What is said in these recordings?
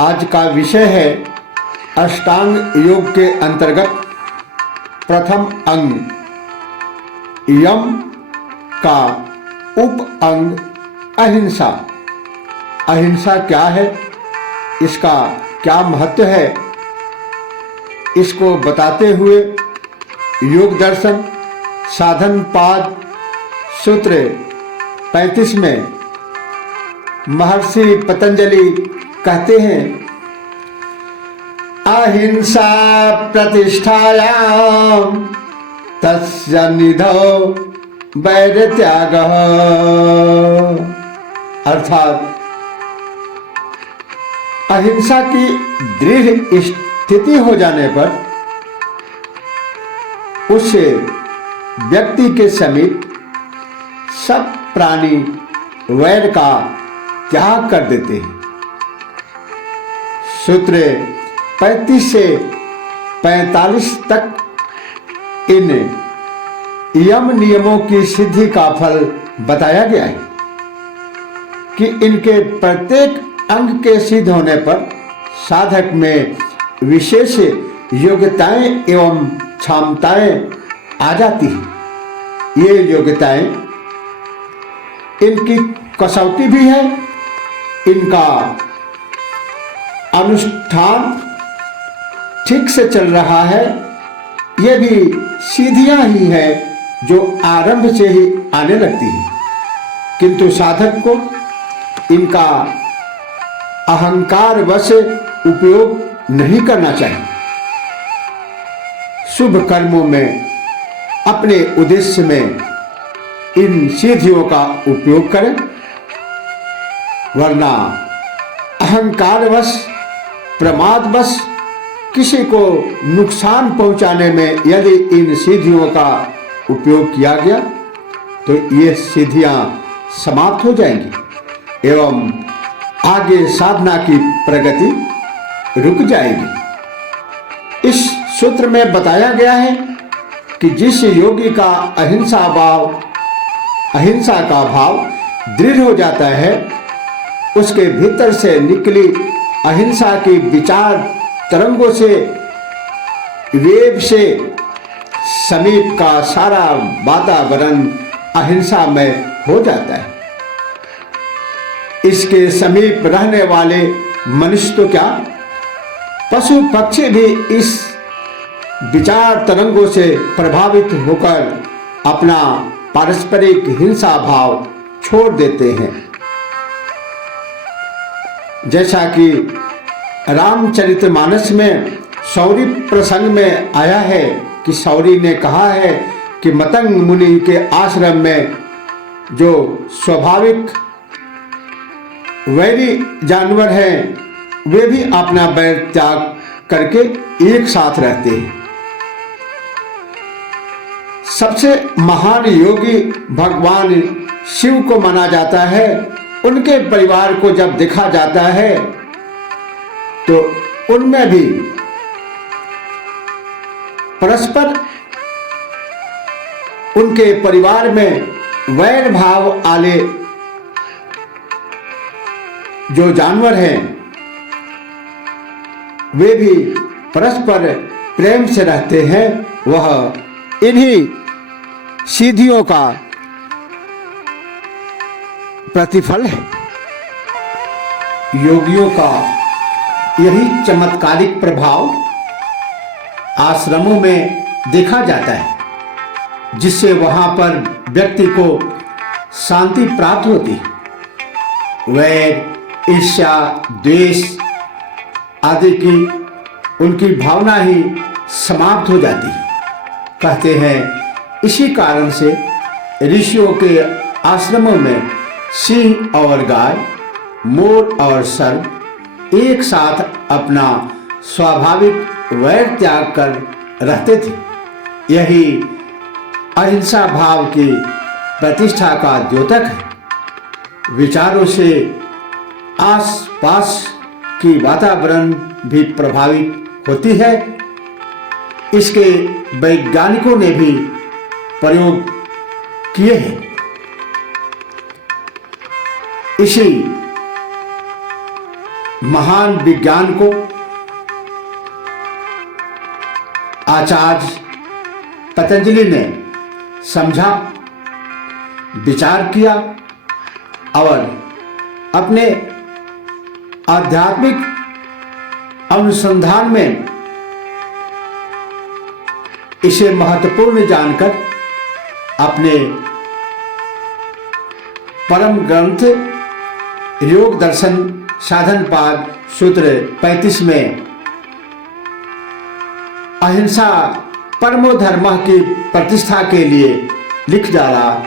आज का विषय है अष्टांग योग के अंतर्गत प्रथम अंग यम का उप अंग अहिंसा। अहिंसा क्या है, इसका क्या महत्व है, इसको बताते हुए योग दर्शन साधन पाद सूत्र 35 में महर्षि पतंजलि कहते हैं, अहिंसा प्रतिष्ठायाम तस्य निधौ वैर त्यागः। अर्थात अहिंसा की दृढ़ स्थिति हो जाने पर उस व्यक्ति के समीप सब प्राणी वैर का त्याग कर देते हैं। सूत्र 35 से 45 तक इन यम नियमों की सिद्धि का फल बताया गया है कि इनके प्रत्येक अंग के सिद्ध होने पर साधक में विशेष योग्यताएं एवं क्षमताएं आ जाती हैं। ये योग्यताएं इनकी कसौटी भी है, इनका अनुष्ठान ठीक से चल रहा है, ये भी सीधियां ही है जो आरंभ से ही आने लगती है, किंतु साधक को इनका अहंकार वश उपयोग नहीं करना चाहिए। शुभ कर्मों में अपने उद्देश्य में इन सिद्धियों का उपयोग करें, वरना अहंकारवश प्रमादवश किसी को नुकसान पहुंचाने में यदि इन सिद्धियों का उपयोग किया गया तो ये सिद्धियां समाप्त हो जाएंगी एवं आगे साधना की प्रगति रुक जाएगी। इस सूत्र में बताया गया है कि जिस योगी का अहिंसा का भाव दृढ़ हो जाता है, उसके भीतर से निकली अहिंसा की विचार तरंगों से वेव से समीप का सारा वातावरण अहिंसा में हो जाता है। इसके समीप रहने वाले मनुष्य तो क्या, पशु पक्षी भी इस विचार तरंगों से प्रभावित होकर अपना पारस्परिक हिंसा भाव छोड़ देते हैं। जैसा कि रामचरितमानस में सौरी प्रसंग में आया है कि सौरी ने कहा है कि मतंग मुनि के आश्रम में जो स्वाभाविक वैरी जानवर हैं वे भी अपना वैर त्याग करके एक साथ रहते हैं। सबसे महान योगी भगवान शिव को माना जाता है। उनके परिवार को जब देखा जाता है तो उनमें भी परस्पर उनके परिवार में वैर भाव वाले जो जानवर हैं वे भी परस्पर प्रेम से रहते हैं। वह इन्हीं सिद्धियों का प्रतिफल है। योगियों का यही चमत्कारिक प्रभाव आश्रमों में देखा जाता है, जिससे वहां पर व्यक्ति को शांति प्राप्त होती है। वैर, ईर्ष्या, द्वेष आदि की उनकी भावना ही समाप्त हो जाती है। कहते हैं इसी कारण से ऋषियों के आश्रमों में सिंह और गाय, मोर और सर्प एक साथ अपना स्वाभाविक वैर त्याग कर रहते थे। यही अहिंसा भाव की प्रतिष्ठा का द्योतक है। विचारों से आसपास की वातावरण भी प्रभावित होती है। इसके वैज्ञानिकों ने भी प्रयोग किए हैं। इसी महान विज्ञान को आचार्य पतंजलि ने समझा, विचार किया और अपने आध्यात्मिक अनुसंधान में इसे महत्वपूर्ण जानकर अपने परम ग्रंथ योग दर्शन साधन पाद सूत्र 35 में अहिंसा परमो धर्मः की प्रतिष्ठा के लिए लिख डाला,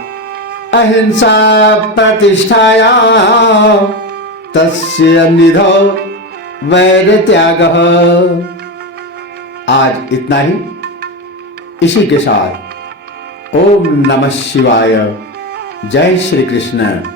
अहिंसा प्रतिष्ठाया तस्य निधौ वैर त्यागः। आज इतना ही। इसी के साथ ओम नमः शिवाय। जय श्री कृष्ण।